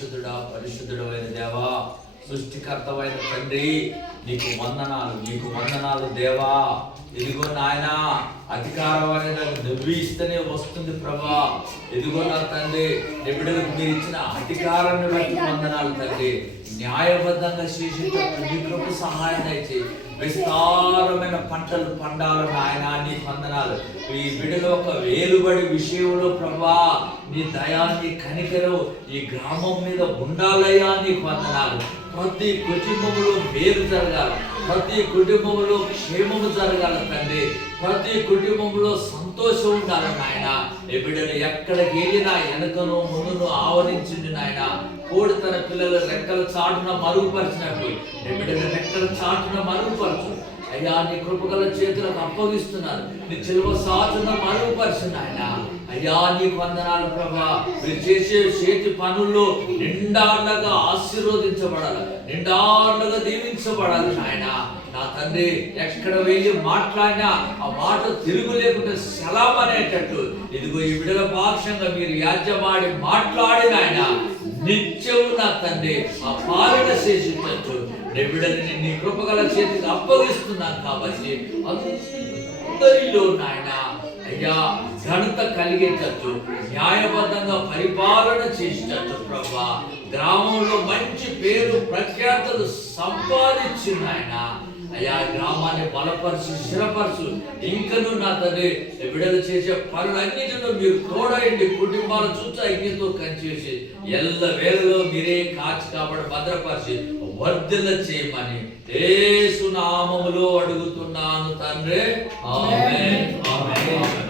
పరిశుద్ధుడా పరిశుద్ధుడైన దేవా, సృష్టికర్తవైన తండ్రి, నీకు వందనాలు, నీకు వందనాలు దేవా. ఇదిగో నాయన, అధికారం అనేది నువ్వు ఇస్తేనే వస్తుంది ప్రభా. ఇదిగో నా తండ్రి, బిడ్డలకు మీరు ఇచ్చిన అధికారాన్ని బట్టి వందనాలు తండ్రి. న్యాయబద్ధంగా చేసేటప్పుడు నీ కృప సహాయం అయితే విస్తారమైన పంటలు పండాలి నాయన, నీ వందనాలు. ఈ బిడ్డలో ఒక వేలుబడి విషయంలో ప్రభా నీ దయా, నీ కనికరం ఈ గ్రామం మీద ఉండాలయ్యా, నీకు వందనాలు. ప్రతి కుటుంబంలో మేలు జరగాలి, ప్రతి కుటుంబంలో క్షేమము జరగాలి తండ్రి, ప్రతి కుటుంబంలో సంతోషం ఉండాలి నాయన. ఈ బిడ్డలు ఎక్కడికి వెళ్ళినా వెనకను ముందును ఆవరించింది నాయన. కోడి తన పిల్లల రెక్కల చాటున మరుగుపరిచినట్టు ఈ బిడ్డల రెక్కల చాటున మరుగుపరచు అయ్యా. నీ కృపగల చేతులకు అప్పగిస్తున్నాను, నీ చిలువ సాటున మరుగుపరిచిన ఆయన. అయ్యా నీకు వందనాలు ప్రభా. మీరు చేసే చేతి పనుల్లో నిండాళ్ళగా ఆశీర్వదించబడాలి, నిండాళ్ళగా దీవించబడాలి నాయన. నా తండ్రి, ఎక్కడ వెళ్ళి మాట్లాడినా ఆ మాట తిరుగు లేకుండా సలాం అనేటట్టు ఇదిగో ఈ బిడ్డల పాక్షంగా మీరు యాజ్యమాడి మాట్లాడిన ఆయన నిత్యం నా తండ్రి ఆ పాలన చేసేటట్టు బిడ్డని నీ కృపగల చేతికి అప్పగిస్తున్నాను. కాబట్టి అందరిలో నాయన అయ్యా ఘనత కలిగేటట్టు, న్యాయబద్ధంగా పరిపాలన చేసేటట్టు ప్రభా, గ్రామంలో మంచి పేరు ప్రఖ్యాతులు సంపాదించింది ఆయన. అయ్యా గ్రామాన్ని బలపరచు, స్థిరపరచు. ఇంకను నా తండ్రి బిడ్డలు చేసే పనులన్నిటిలో మీరు తోడయండి, కుటుంబాల చుట్టూ అగ్నితో కంచేసి ఎల్ల వేళలో మీరే కాచి కాబట్టి భద్రపరిచి వర్ధల చేయమని యేసు నామములో అడుగుతున్నాను తండ్రి. ఆమేన్, ఆమేన్.